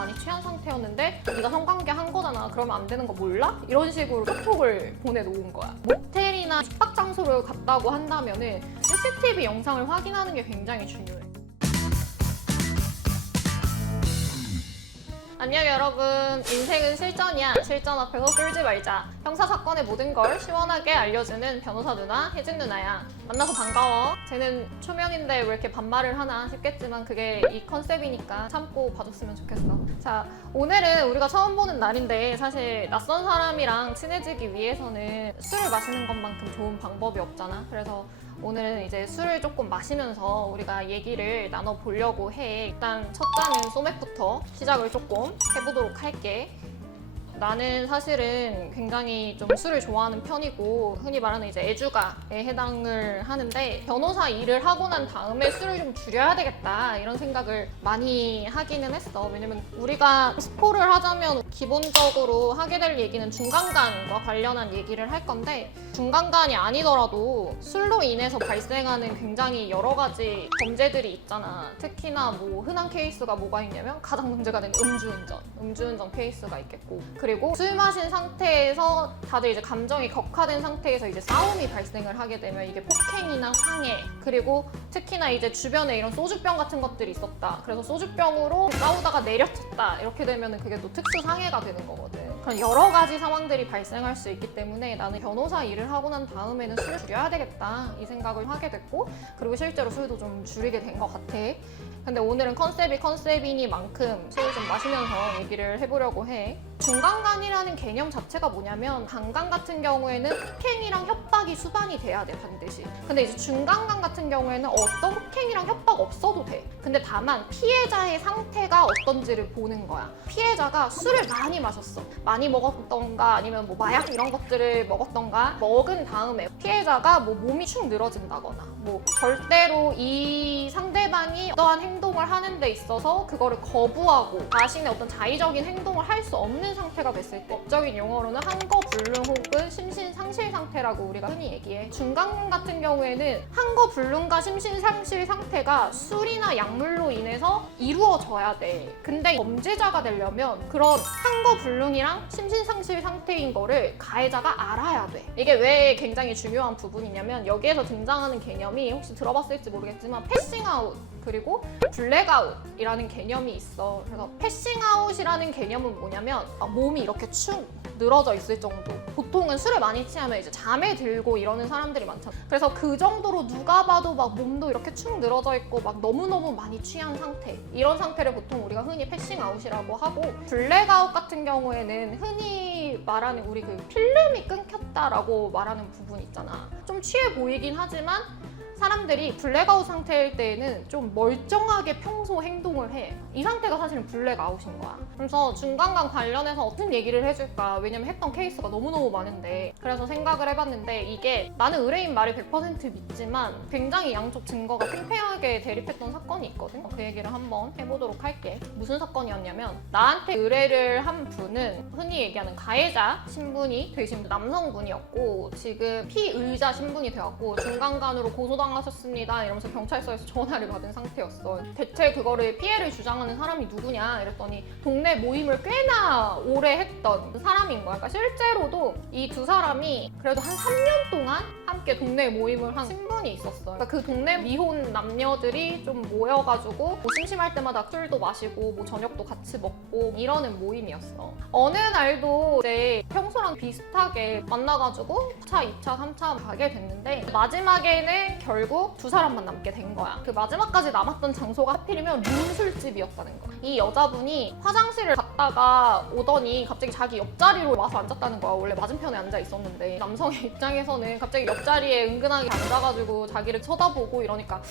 많이 취한 상태였는데 네가 성관계 한 거잖아. 그러면 안 되는 거 몰라? 이런 식으로 카톡을 보내놓은 거야. 모텔이나 숙박 장소를 갔다고 한다면은 CCTV 영상을 확인하는 게 굉장히 중요해. 안녕 여러분, 인생은 실전이야. 실전 앞에서 쫄지 말자. 형사사건의 모든 걸 시원하게 알려주는 변호사 누나, 혜진 누나야. 만나서 반가워. 쟤는 초면인데 왜 이렇게 반말을 하나 싶겠지만 그게 이 컨셉이니까 참고 봐줬으면 좋겠어. 자, 오늘은 우리가 처음 보는 날인데 사실 낯선 사람이랑 친해지기 위해서는 술을 마시는 것만큼 좋은 방법이 없잖아. 그래서 오늘은 이제 술을 조금 마시면서 우리가 얘기를 나눠보려고 해. 일단 첫 잔은 소맥부터 시작을 조금 해보도록 할게. 나는 사실은 굉장히 좀 술을 좋아하는 편이고 흔히 말하는 이제 애주가에 해당을 하는데 변호사 일을 하고 난 다음에 술을 좀 줄여야 되겠다 이런 생각을 많이 하기는 했어. 왜냐면 우리가 스포를 하자면 기본적으로 하게 될 얘기는 중간간과 관련한 얘기를 할 건데 중간간이 아니더라도 술로 인해서 발생하는 굉장히 여러 가지 범죄들이 있잖아. 특히나 뭐 흔한 케이스가 뭐가 있냐면 가장 문제가 되는 음주운전 케이스가 있겠고 그리고 술 마신 상태에서 다들 이제 감정이 격화된 상태에서 이제 싸움이 발생을 하게 되면 이게 폭행이나 상해 그리고 특히나 이제 주변에 이런 소주병 같은 것들이 있었다. 그래서 소주병으로 싸우다가 내려쳤다. 이렇게 되면 그게 또 특수 상해가 되는 거거든. 그런 여러 가지 상황들이 발생할 수 있기 때문에 나는 변호사 일을 하고 난 다음에는 술을 줄여야 되겠다 이 생각을 하게 됐고 그리고 실제로 술도 좀 줄이게 된 것 같아. 근데 오늘은 컨셉이니만큼 술을 좀 마시면서 얘기를 해보려고 해. 중간간이라는 개념 자체가 뭐냐면 강간 같은 경우에는 폭행이랑 협박이 수반이 돼야 돼 반드시. 근데 이제 중간간 같은 경우에는 어떤 폭행이랑 협박 없어도 돼. 근데 다만 피해자의 상태가 어떤지를 보는 거야. 피해자가 술을 많이 마셨어. 많이 먹었던가 아니면 뭐 마약 이런 것들을 먹었던가 먹은 다음에 피해자가 뭐 몸이 축 늘어진다거나 뭐 절대로 이 상대방이 어떠한 행동을 하는 데 있어서 그거를 거부하고 자신의 어떤 자의적인 행동을 할 수 없는 상태가 됐을 때 법적인 용어로는 항거불능 혹은 심신상실 상태라고 우리가 흔히 얘기해. 중간간 같은 경우에는 항거불능과 심신상실 상태가 술이나 약물로 인해서 이루어져야 돼. 근데 범죄자가 되려면 그런 항거불능이랑 심신상실 상태인 거를 가해자가 알아야 돼. 이게 왜 굉장히 중요한 부분이냐면 여기에서 등장하는 개념이 혹시 들어봤을지 모르겠지만 패싱아웃 그리고 블랙아웃이라는 개념이 있어. 그래서 패싱아웃이라는 개념은 뭐냐면 몸이 이렇게 축 늘어져 있을 정도. 보통은 술을 많이 취하면 이제 잠에 들고 이러는 사람들이 많잖아. 그래서 그 정도로 누가 봐도 막 몸도 이렇게 축 늘어져 있고 막 너무너무 많이 취한 상태. 이런 상태를 보통 우리가 흔히 패싱아웃이라고 하고 블랙아웃 같은 경우에는 흔히 말하는 우리 그 필름이 끊겼다라고 말하는 부분 있잖아. 좀 취해 보이긴 하지만 사람들이 블랙아웃 상태일 때에는 좀 멀쩡하게 평소 행동을 해. 이 상태가 사실은 블랙아웃인 거야. 그래서 중간간 관련해서 어떤 얘기를 해줄까? 왜냐면 했던 케이스가 너무너무 많은데 그래서 생각을 해봤는데 이게 나는 의뢰인 말이 100% 믿지만 굉장히 양쪽 증거가 팽팽하게 대립했던 사건이 있거든. 그 얘기를 한번 해보도록 할게. 무슨 사건이었냐면 나한테 의뢰를 한 분은 흔히 얘기하는 가해자 신분이 되신 남성분이었고 지금 피의자 신분이 되었고 중간간으로 고소당하셨습니다 이러면서 경찰서에서 전화를 받은 상태였어. 대체 그거를 피해를 주장하는 사람이 누구냐 이랬더니 동네 모임을 꽤나 오래 했던 사람인 거야. 그러니까 실제로도 이 두 사람이 그래도 한 3년 동안 함께 동네 모임을 한 신분이 있었어. 그러니까 그 동네 미혼 남녀들이 좀 모여가지고 뭐 심심할 때마다 술도 마시고 뭐 저녁도 같이 먹고 이러는 모임이었어. 어느 날도 이제 평소랑 비슷하게 만나가지고 1차, 2차, 3차 가게 됐는데 마지막에는 결국 두 사람만 남게 된 거야. 그 마지막까지 남았던 장소가 하필이면 룸술집이었다는 거야. 이 여자분이 화장실을 갔다가 오더니 갑자기 자기 옆자리로 와서 앉았다는 거야. 원래 맞은편에 앉아 있었는데 남성의 입장에서는 갑자기 옆자리에 은근하게 앉아가지고 자기를 쳐다보고 이러니까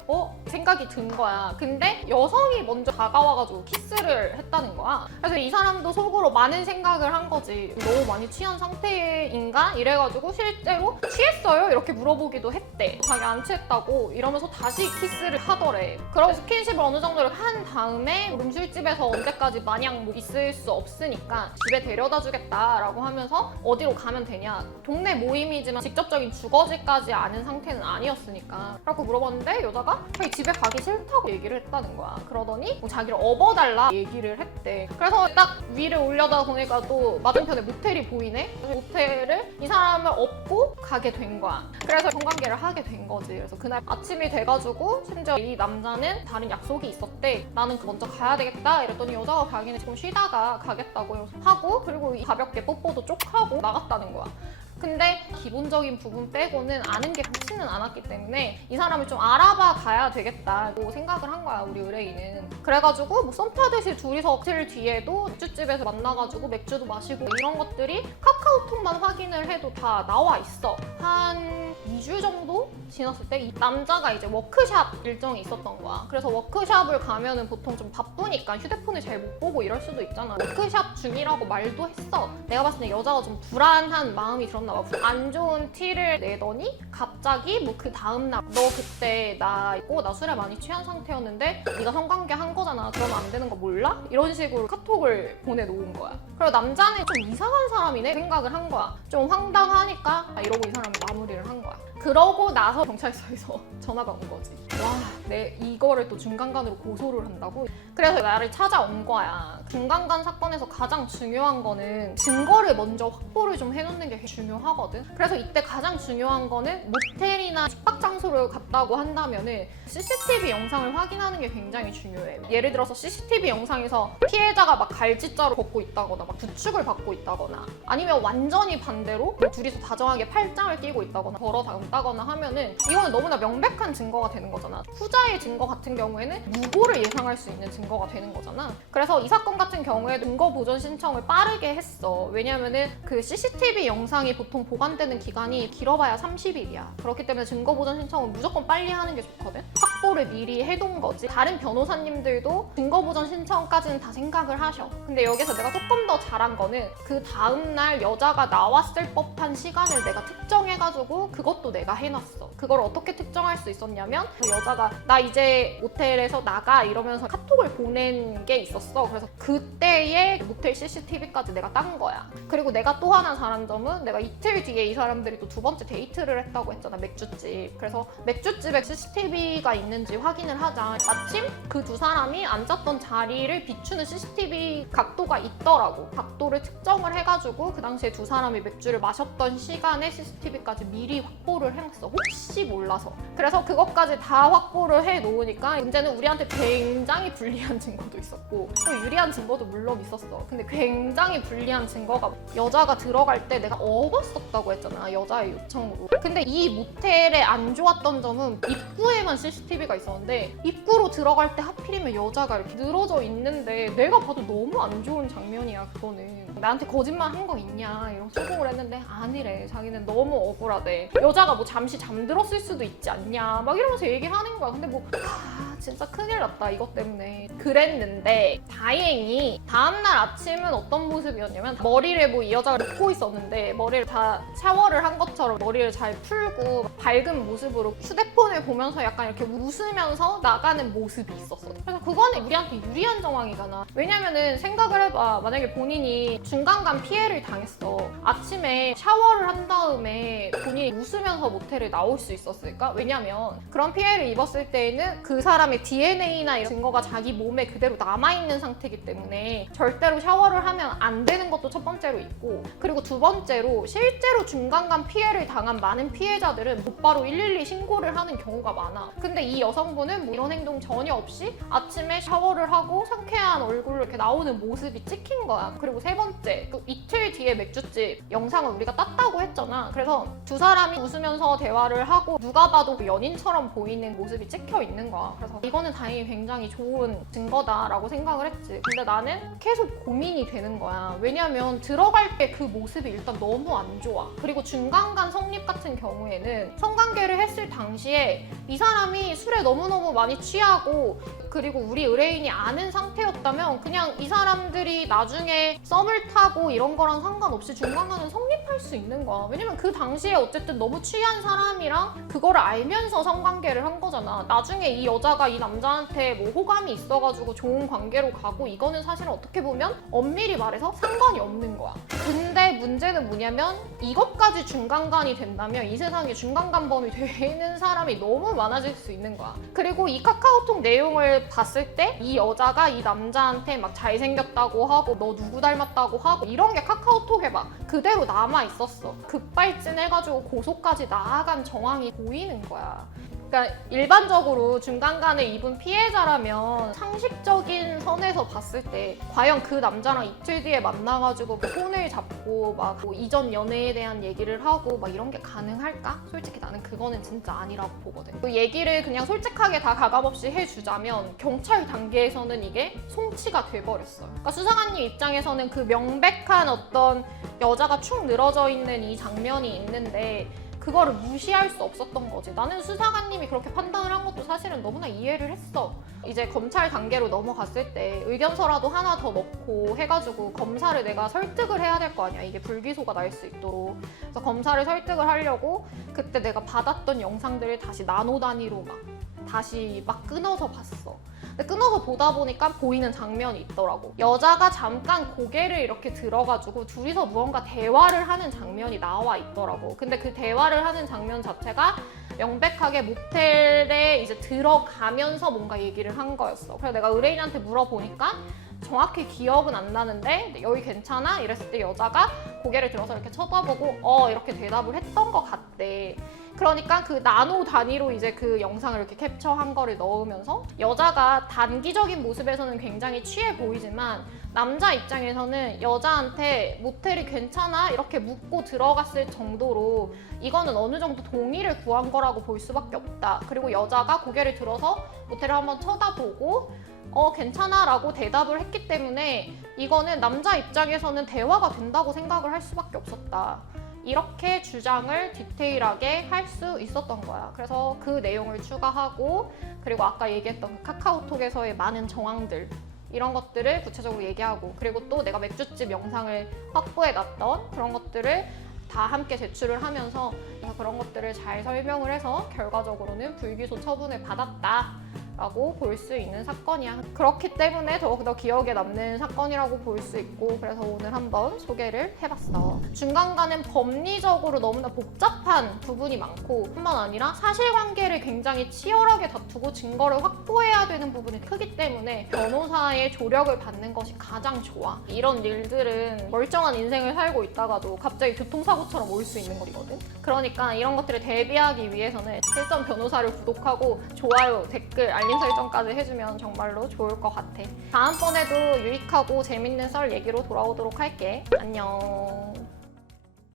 생각이 든 거야. 근데 여성이 먼저 다가와가지고 키스를 했다는 거야. 그래서 이 사람도 속으로 많은 생각을 한 거지. 너무 많이 취한 상태인가? 이래가지고 실제로 취했어요? 이렇게 물어보기도 했대. 자기 안 취했다고 이러면서 다시 키스를 하더래. 그러고 스킨십을 어느 정도를 한 다음에 룸술집 집에서 언제까지 마냥 뭐 있을 수 없으니까 집에 데려다 주겠다라고 하면서 어디로 가면 되냐. 동네 모임이지만 직접적인 주거지까지 아는 상태는 아니었으니까. 라고 물어봤는데 여자가 자기 집에 가기 싫다고 얘기를 했다는 거야. 그러더니 뭐 자기를 업어달라 얘기를 했대. 그래서 딱 위를 올려다 보니까 또 맞은편에 모텔이 보이네? 그래서 모텔을 이 사람을 업고 가게 된 거야. 그래서 성관계를 하게 된 거지. 그래서 그날 아침이 돼가지고 심지어 이 남자는 다른 약속이 있었대. 나는 먼저 가야 되겠다 이랬더니 여자가 자기는 지금 쉬다가 가겠다고 하고 그리고 가볍게 뽀뽀도 쪽 하고 나갔다는 거야. 근데 기본적인 부분 빼고는 아는 게 좋지는 않았기 때문에 이 사람을 좀 알아봐 가야 되겠다고 생각을 한 거야, 우리 의뢰인은. 그래가지고 뭐 썸 타듯이 둘이서 며칠 뒤에도 맥주집에서 만나가지고 맥주도 마시고 이런 것들이 카카오톡만 확인을 해도 다 나와 있어. 한 2주 정도 지났을 때 이 남자가 이제 워크샵 일정이 있었던 거야. 그래서 워크샵을 가면은 보통 좀 바쁘니까 휴대폰을 잘 못 보고 이럴 수도 있잖아. 워크샵 중이라고 말도 했어. 내가 봤을 때 여자가 좀 불안한 마음이 들었나 봐. 안 좋은 티를 내더니 갑자기 뭐 그 다음날 너 그때 나 있고 나 술에 많이 취한 상태였는데 네가 성관계 한 거잖아. 그러면 안 되는 거 몰라? 이런 식으로 카톡을 보내놓은 거야. 그리고 남자는 좀 이상한 사람이네 생각을 한 거야. 좀 황당하니까 이러고 이 사람이 마무리를 한 거야. 그러고 나서 경찰서에서 전화가 온 거지. 와, 이거를 또 중간간으로 고소를 한다고? 그래서 나를 찾아온 거야. 중간간 사건에서 가장 중요한 거는 증거를 먼저 확보를 좀 해놓는 게 중요하거든. 그래서 이때 가장 중요한 거는 모텔이나 숙박 장소를 갔다고 한다면은 CCTV 영상을 확인하는 게 굉장히 중요해. 예를 들어서 CCTV 영상에서 피해자가 막 갈짓자로 걷고 있다거나 막 부축을 받고 있다거나 아니면 완전히 반대로 둘이서 다정하게 팔짱을 끼고 있다거나 걸어 다녔다거나 하면은 이거는 너무나 명백한 증거가 되는 거잖아. 후자의 증거 같은 경우에는 무고를 예상할 수 있는 증거가 되는 거잖아. 그래서 이 사건 같은 경우에 증거 보존 신청을 빠르게 했어. 왜냐면은 그 CCTV 영상이 보통 보관되는 기간이 길어봐야 30일이야. 그렇기 때문에 증거 보존 신청은 무조건 빨리 하는 게 좋거든. 확보를 미리 해둔 거지. 다른 변호사님들도 증거 보존 신청까지는 다 생각을 하셔. 근데 여기서 내가 조금 더 잘한 거는 그 다음날 여자가 나왔을 법한 시간을 내가 특정해가지고 그것도 내가 해놨어. 그걸 어떻게 특정할 수 있었냐면 그 여자가 나 이제 모텔에서 나가 이러면서 카톡을 보낸 게 있었어. 그래서 그때의 모텔 CCTV까지 내가 딴 거야. 그리고 내가 또 하나 잘한 점은 내가 이틀 뒤에 이 사람들이 또 두 번째 데이트를 했다고 했잖아. 맥주집. 그래서 맥주집에 CCTV가 있는지 확인을 하자. 마침 그 두 사람이 앉았던 자리를 비추는 CCTV 각도가 있더라고. 각도를 특정을 해가지고 그 당시에 두 사람이 맥주를 마셨던 시간에 CCTV까지 미리 확보를 해놨어. 혹시 몰라서. 그래서 그것까지 다 확보를 해놓으니까 문제는 우리한테 굉장히 불리한 증거도 있었고 또 유리한 증거도 물론 있었어. 근데 굉장히 불리한 증거가 여자가 들어갈 때 내가 업었었다고 했잖아. 여자의 요청으로. 근데 이 모텔에 안 좋았던 점은 입구에만 CCTV가 있었는데 입구로 들어갈 때 하필이면 여자가 이렇게 늘어져 있는데 내가 봐도 너무 안 좋은 장면이야. 그거는 나한테 거짓말 한 거 있냐 이런 소송을 했는데 아니래. 자기는 너무 억울하대. 여자가 뭐 잠시 잠들었을 수도 있지 않냐 막 이러면서 얘기하는 거야. 근데 뭐 진짜 큰일 났다 이것 때문에. 그랬는데 다행히 다음날 아침은 어떤 모습이었냐면 머리를 뭐 이 여자가 놓고 있었는데 머리를 다 샤워를 한 것처럼 머리를 잘 풀고 밝은 모습으로 휴대폰을 보면서 약간 이렇게 웃으면서 나가는 모습이 있었어. 그래서 그거는 우리한테 유리한 정황이잖아. 왜냐면은 생각을 해봐. 만약에 본인이 중간간 피해를 당했어. 아침에 샤워를 한 다음에 본인이 웃으면서 모텔에 나올 수 있었을까? 왜냐면 그런 피해를 입었을 때에는 그 사람의 DNA나 이런 증거가 자기 몸에 그대로 남아있는 상태이기 때문에 절대로 샤워를 하면 안 되는 것도 첫 번째로 있고, 그리고 두 번째로 실제로 중간간 피해를 당한 많은 피해자들은 곧바로 112 신고를 하는 경우가 많아. 근데 이 여성분은 뭐 이런 행동 전혀 없이 아침에 샤워를 하고 상쾌한 얼굴로 이렇게 나오는 모습이 찍힌 거야. 그리고 세 번째, 그 이틀 뒤에 맥주집 영상을 우리가 땄다고 했잖아. 그래서 두 사람이 웃으면서 대화를 하고 누가 봐도 연인처럼 보이는 모습이 찍혀 있는 거야. 그래서 이거는 다행히 굉장히 좋은 증거다라고 생각을 했지. 근데 나는 계속 고민이 되는 거야. 왜냐면 들어갈 때 그 모습이 일단 너무 안 좋아. 그리고 중간간 성립 같은 경우에는 성관계를 했을 당시에 이 사람이 술에 너무너무 많이 취하고 그리고 우리 의뢰인이 아는 상태였다면 그냥 이 사람들이 나중에 썸을 타고 이런 거랑 상관없이 중간간은 성립할 수 있는 거야. 왜냐면 그 당시에 어쨌든 너무 취한 사람이랑 그거를 알면서 성관계를 한 거잖아. 나중에 이 여자가 이 남자한테 뭐 호감이 있어가지고 좋은 관계로 가고 이거는 사실은 어떻게 보면 엄밀히 말해서 상관이 없는 거야. 근데 문제는 뭐냐면 이것까지 중간간이 된다면 이 세상에 중간간범이 되는 사람이 너무 많아질 수 있는 거야. 그리고 이 카카오톡 내용을 봤을 때 이 여자가 이 남자한테 막 잘생겼다고 하고 너 누구 닮았다고 하고 이런 게 카카오톡에 막 그대로 남아 있었어. 급발진해가지고 고소까지 나아간 정황이 보이는 거야. 그러니까 일반적으로 중간간을 입은 피해자라면 상식적인 선에서 봤을 때 과연 그 남자랑 이틀 뒤에 만나가지고 뭐 손을 잡고 막 뭐 이전 연애에 대한 얘기를 하고 막 이런 게 가능할까? 솔직히 나는 그거는 진짜 아니라고 보거든. 그 얘기를 그냥 솔직하게 다 가감없이 해주자면 경찰 단계에서는 이게 송치가 돼버렸어요. 그러니까 수사관님 입장에서는 그 명백한 어떤 여자가 축 늘어져 있는 이 장면이 있는데 그거를 무시할 수 없었던 거지. 나는 수사관님이 그렇게 판단을 한 것도 사실은 너무나 이해를 했어. 이제 검찰 단계로 넘어갔을 때 의견서라도 하나 더 넣고 해가지고 검사를 내가 설득을 해야 될 거 아니야. 이게 불기소가 날 수 있도록. 그래서 검사를 설득을 하려고 그때 내가 받았던 영상들을 다시 나노 단위로 다시 끊어서 봤어. 근데 끊어서 보다 보니까 보이는 장면이 있더라고. 여자가 잠깐 고개를 이렇게 들어가지고 둘이서 무언가 대화를 하는 장면이 나와 있더라고. 근데 그 대화를 하는 장면 자체가 명백하게 모텔에 이제 들어가면서 뭔가 얘기를 한 거였어. 그래서 내가 의뢰인한테 물어보니까 정확히 기억은 안 나는데 여기 괜찮아? 이랬을 때 여자가 고개를 들어서 이렇게 쳐다보고 이렇게 대답을 했던 것 같대. 그러니까 그 나노 단위로 이제 그 영상을 이렇게 캡처한 거를 넣으면서 여자가 단기적인 모습에서는 굉장히 취해 보이지만 남자 입장에서는 여자한테 모텔이 괜찮아? 이렇게 묻고 들어갔을 정도로 이거는 어느 정도 동의를 구한 거라고 볼 수밖에 없다. 그리고 여자가 고개를 들어서 모텔을 한번 쳐다보고 괜찮아 라고 대답을 했기 때문에 이거는 남자 입장에서는 대화가 된다고 생각을 할 수밖에 없었다. 이렇게 주장을 디테일하게 할 수 있었던 거야. 그래서 그 내용을 추가하고 그리고 아까 얘기했던 그 카카오톡에서의 많은 정황들 이런 것들을 구체적으로 얘기하고 그리고 또 내가 맥주집 영상을 확보해놨던 그런 것들을 다 함께 제출을 하면서 그런 것들을 잘 설명을 해서 결과적으로는 불기소 처분을 받았다. 라고 볼 수 있는 사건이야. 그렇기 때문에 더욱더 기억에 남는 사건이라고 볼 수 있고 그래서 오늘 한번 소개를 해봤어. 중간간은 법리적으로 너무나 복잡한 부분이 많고 뿐만 아니라 사실관계를 굉장히 치열하게 다투고 증거를 확보해야 되는 부분이 크기 때문에 변호사의 조력을 받는 것이 가장 좋아. 이런 일들은 멀쩡한 인생을 살고 있다가도 갑자기 교통사고처럼 올 수 있는 거거든. 그러니까 이런 것들을 대비하기 위해서는 실전 변호사를 구독하고 좋아요, 댓글, 알림 설정까지 해주면 정말로 좋을 것 같아. 다음번에도 유익하고 재밌는 썰 얘기로 돌아오도록 할게. 안녕.